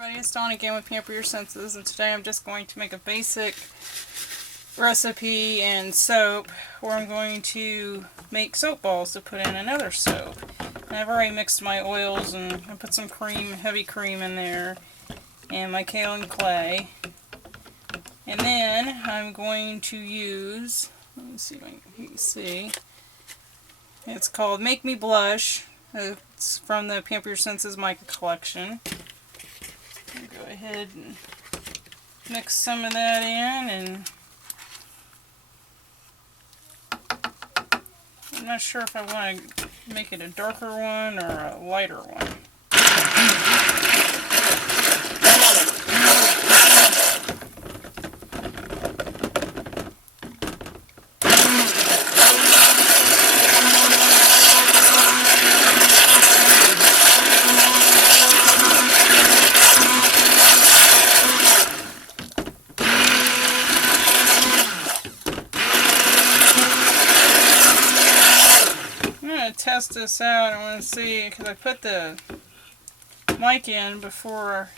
Everybody, it's Dawn again with Pamper Your Senses, and today I'm just going to make a basic recipe in soap where I'm going to make soap balls to put in another soap. And I've already mixed my oils and I put some cream, heavy cream in there, and my kaolin clay. And then I'm going to use, let me see if you can see, it's called Make Me Blush. It's from the Pamper Your Senses Mica collection. I'll go ahead and mix some of that in, and I'm not sure if I want to make it a darker one or a lighter one. Test this out. I want to see, because I put the mic in before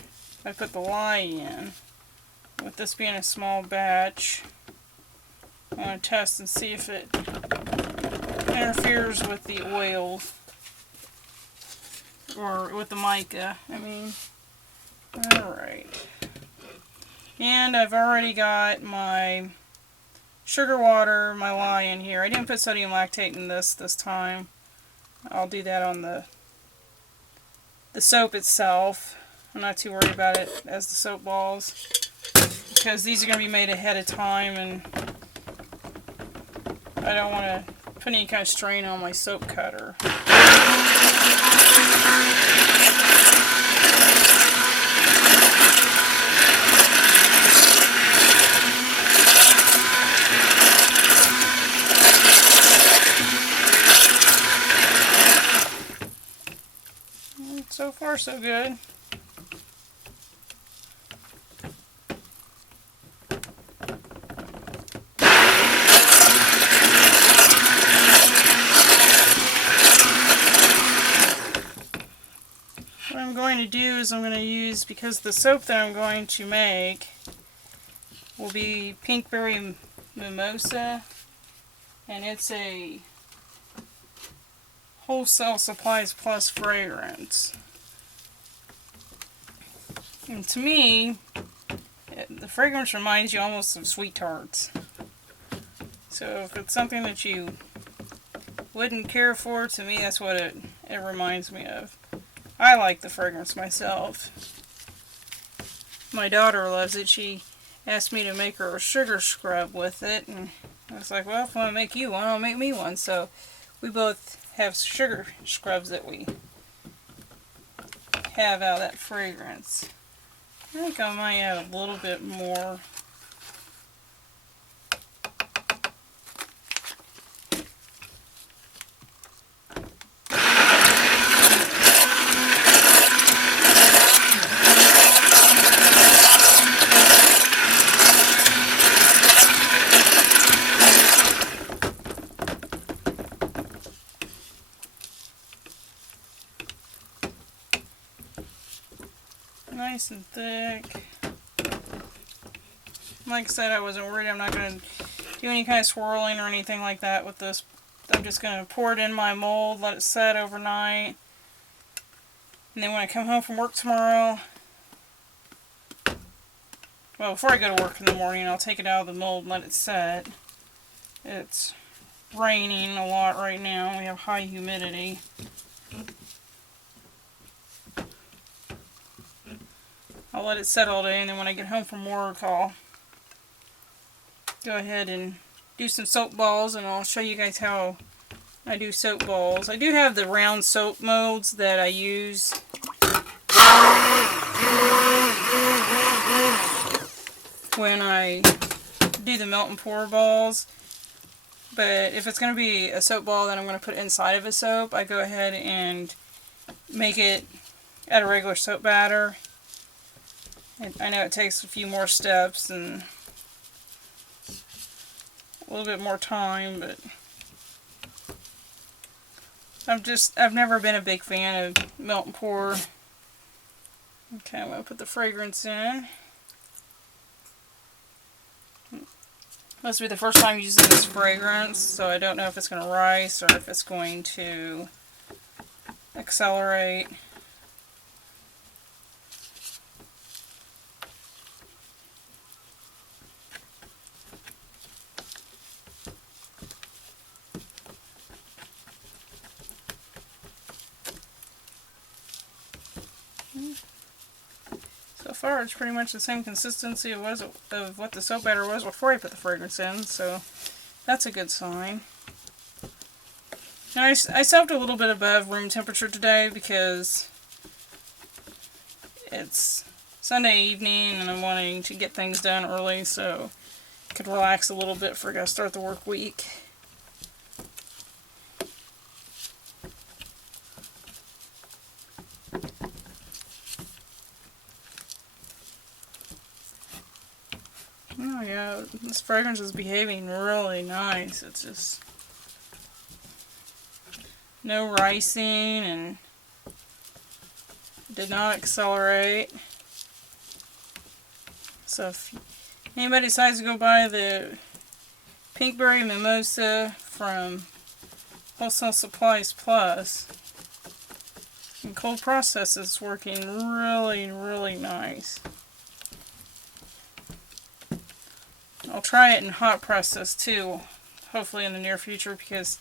I put the lye in. With this being a small batch, I want to test and see if it interferes with the oil or with the mica. Alright. And I've already got my sugar water, my lye in here. I didn't put sodium lactate in this time. I'll do that on the soap itself. I'm not too worried about it as the soap balls, because these are going to be made ahead of time, and I don't want to put any kind of strain on my soap cutter. So far, so good. What I'm going to do is I'm going to use, because the soap that I'm going to make will be Pinkberry Mimosa, and it's a Wholesale Supplies Plus fragrance. And to me, the fragrance reminds you almost of Sweet Tarts. So if it's something that you wouldn't care for, to me that's what it reminds me of. I like the fragrance myself. My daughter loves it. She asked me to make her a sugar scrub with it, and I was like, well, if I want to make you one, I'll make me one. So we both have sugar scrubs that we have out of that fragrance. I think I might add a little bit more. Nice and thick. Like I said, I wasn't worried. I'm not going to do any kind of swirling or anything like that with this. I'm just going to pour it in my mold, let it set overnight. And then when I come home from work tomorrow, well, before I go to work in the morning, I'll take it out of the mold and let it set. It's raining a lot right now. We have high humidity. I'll let it set all day, and then when I get home from work, I'll go ahead and do some soap balls, and I'll show you guys how I do soap balls. I do have the round soap molds that I use when I do the melt and pour balls, but if it's going to be a soap ball that I'm going to put inside of a soap, I go ahead and make it at a regular soap batter. I know it takes a few more steps and a little bit more time, but I've never been a big fan of melt and pour Okay, I'm going to put the fragrance in. Must be the first time using this fragrance, so I don't know if it's going to rise or if it's going to accelerate. So far, it's pretty much the same consistency of what the soap batter was before I put the fragrance in, so that's a good sign. Now, I soaked a little bit above room temperature today because it's Sunday evening and I'm wanting to get things done early so I could relax a little bit before I gotta start the work week. Oh yeah, this fragrance is behaving really nice. It's just no ricing and did not accelerate. So if anybody decides to go buy the Pinkberry Mimosa from Wholesale Supplies Plus, and cold process is working really nice. I'll try it in hot process too, hopefully in the near future, because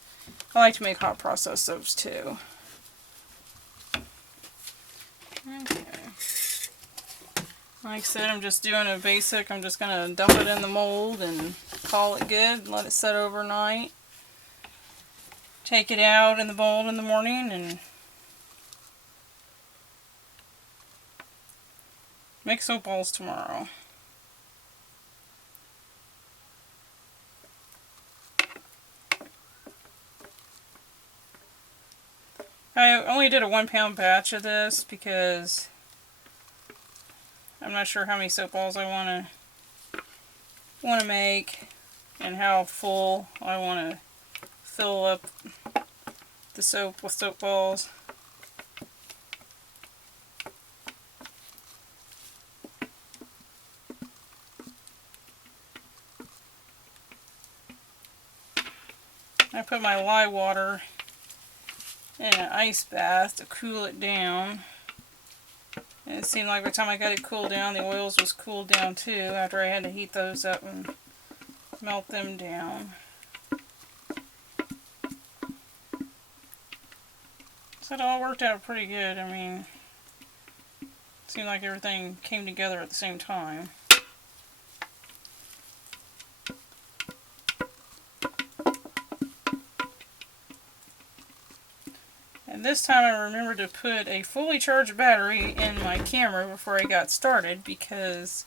I like to make hot process soaps too. Okay. Like I said, I'm just doing a basic. I'm just going to dump it in the mold and call it good and let it set overnight. Take it out in the mold in the morning and make soap balls tomorrow. I only did a 1 pound batch of this because I'm not sure how many soap balls I want to make and how full I want to fill up the soap with soap balls. I put my lye water in an ice bath to cool it down. And it seemed like by the time I got it cooled down, the oils was cooled down too after I had to heat those up and melt them down. So it all worked out pretty good. I mean, it seemed like everything came together at the same time. And this time I remembered to put a fully charged battery in my camera before I got started, because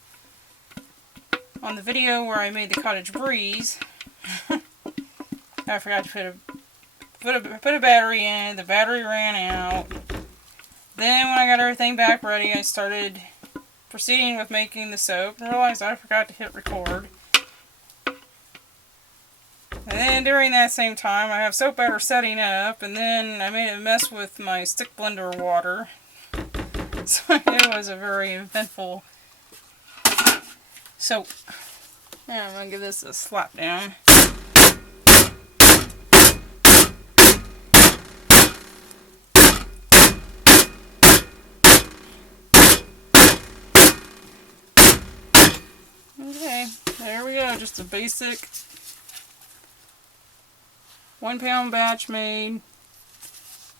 on the video where I made the cottage breeze, I forgot to put a battery in. The battery ran out. Then when I got everything back ready, I started proceeding with making the soap and realized I forgot to hit record. And then during that same time, I have soap batter setting up, and then I made a mess with my stick blender water. So it was a very eventful soap. Now I'm going to give this a slap down. Okay, there we go. Just a basic 1 pound batch made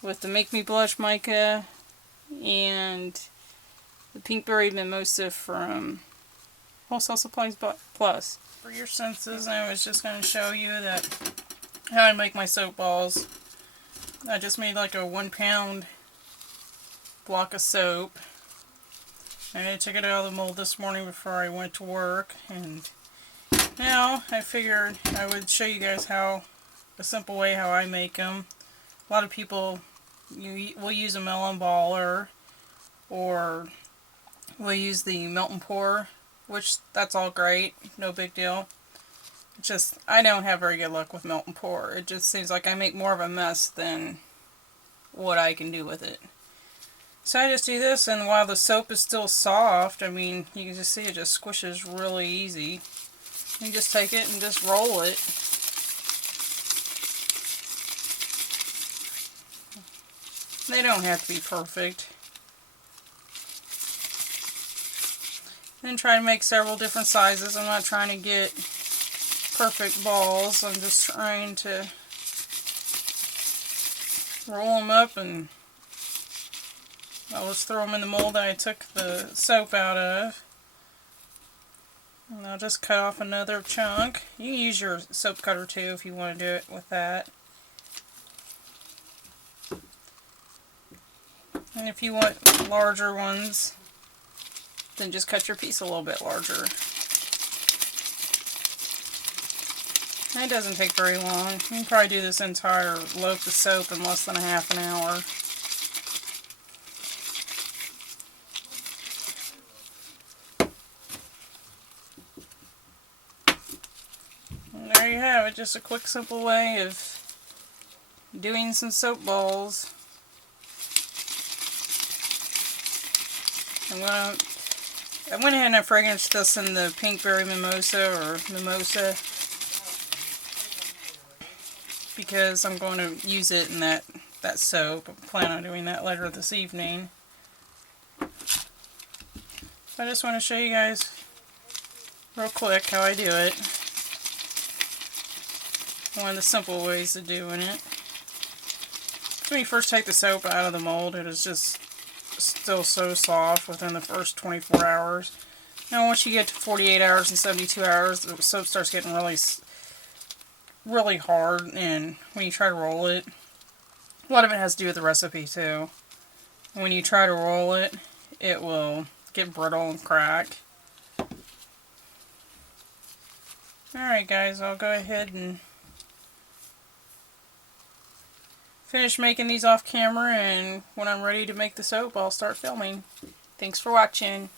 with the Make Me Blush mica and the Pinkberry Mimosa from Wholesale Supplies Plus. For your senses, I was just going to show you how I make my soap balls. I just made like a 1 pound block of soap. I took it out of the mold this morning before I went to work, and now I figured I would show you guys a simple way how I make them. A lot of people will use a melon baller, or will use the melt and pour, which that's all great, no big deal. It's just I don't have very good luck with melt and pour. It just seems like I make more of a mess than what I can do with it. So I just do this, and while the soap is still soft, I mean, you can just see it just squishes really easy. You just take it and just roll it. They don't have to be perfect. Then try to make several different sizes. I'm not trying to get perfect balls. I'm just trying to roll them up, and I'll just throw them in the mold that I took the soap out of. And I'll just cut off another chunk. You can use your soap cutter too if you want to do it with that. And if you want larger ones, then just cut your piece a little bit larger. And it doesn't take very long. You can probably do this entire loaf of soap in less than a half an hour. And there you have it, just a quick, simple way of doing some soap balls. I went ahead and I fragranced this in the Pinkberry Mimosa, or Mimosa, because I'm going to use it in that soap. I plan on doing that later this evening. I just want to show you guys real quick how I do it. One of the simple ways of doing it. When you first take the soap out of the mold, it is just still so soft within the first 24 hours. Now once you get to 48 hours and 72 hours, the soap starts getting really hard, and when you try to roll it, a lot of it has to do with the recipe too. When you try to roll it, it will get brittle and crack. Alright guys, I'll go ahead and finish making these off camera, and when I'm ready to make the soap, I'll start filming. Thanks for watching.